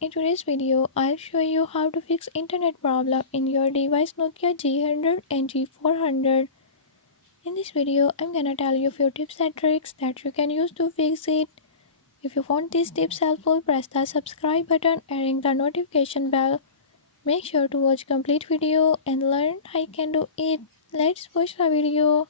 In today's video, I'll show you how to fix internet problem in your device Nokia G100 and G400. In this video, I'm gonna tell you a few tips and tricks that you can use to fix it. If you found these tips helpful, press the subscribe button and ring the notification bell. Make sure to watch complete video and learn how you can do it. Let's watch the video.